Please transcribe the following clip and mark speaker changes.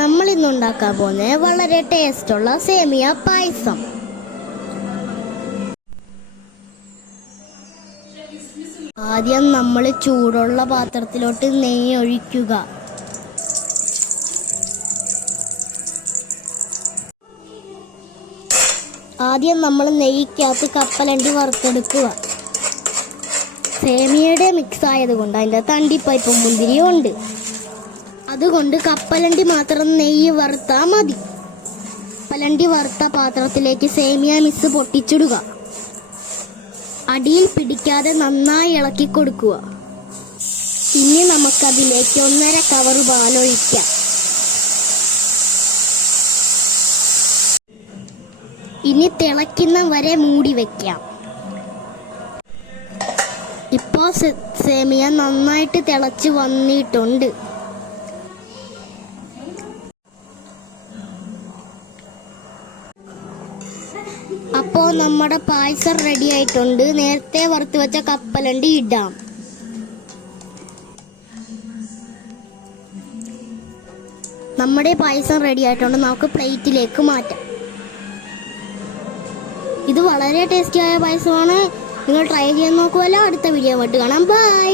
Speaker 1: നമ്മൾ ഇന്ന് ഉണ്ടാക്കാൻ പോകുന്നത് വളരെ ടേസ്റ്റുള്ള സേമിയ പായസം. ആദ്യം നമ്മൾ ചൂടുള്ള പാത്രത്തിലോട്ട് നെയ്യ് ഒഴിക്കുക. ആദ്യം നമ്മൾ നെയ്ക്കകത്ത് കപ്പലണ്ടി വറുത്തെടുക്കുക. സേമിയയുടെ മിക്സ് ആയതുകൊണ്ട് അതിന്റെ തണ്ടിപ്പരിപ്പും മുന്തിരിയും ഉണ്ട്. അതുകൊണ്ട് കപ്പലണ്ടി മാത്രം നെയ്യ് വറുത്താൽ മതി. കപ്പലണ്ടി വറുത്ത പാത്രത്തിലേക്ക് സേമിയ മിസ് പൊട്ടിച്ചിടുക. അടിയിൽ പിടിക്കാതെ നന്നായി ഇളക്കി കൊടുക്കുക. ഇനി നമുക്കതിലേക്ക് ഒന്നര കവർ പാലൊഴിക്കാം. ഇനി തിളയ്ക്കുന്ന വരെ മൂടി വെക്കാം. ഇപ്പോൾ സേമിയ നന്നായിട്ട് തിളച്ച് വന്നിട്ടുണ്ട്. അപ്പോൾ നമ്മുടെ പായസം റെഡി ആയിട്ടുണ്ട്. നേരത്തെ വറുത്ത് വെച്ച കപ്പലണ്ടി ഇടാം. നമ്മുടെ പായസം റെഡി ആയിട്ടുണ്ട്. നമുക്ക് പ്ലേറ്റിലേക്ക് മാറ്റാം. ഇത് വളരെ ടേസ്റ്റിയായ പായസമാണ്. നിങ്ങൾ ട്രൈ ചെയ്യാൻ നോക്കുമല്ലോ അടുത്ത വീഡിയോ കാണാം. ബൈ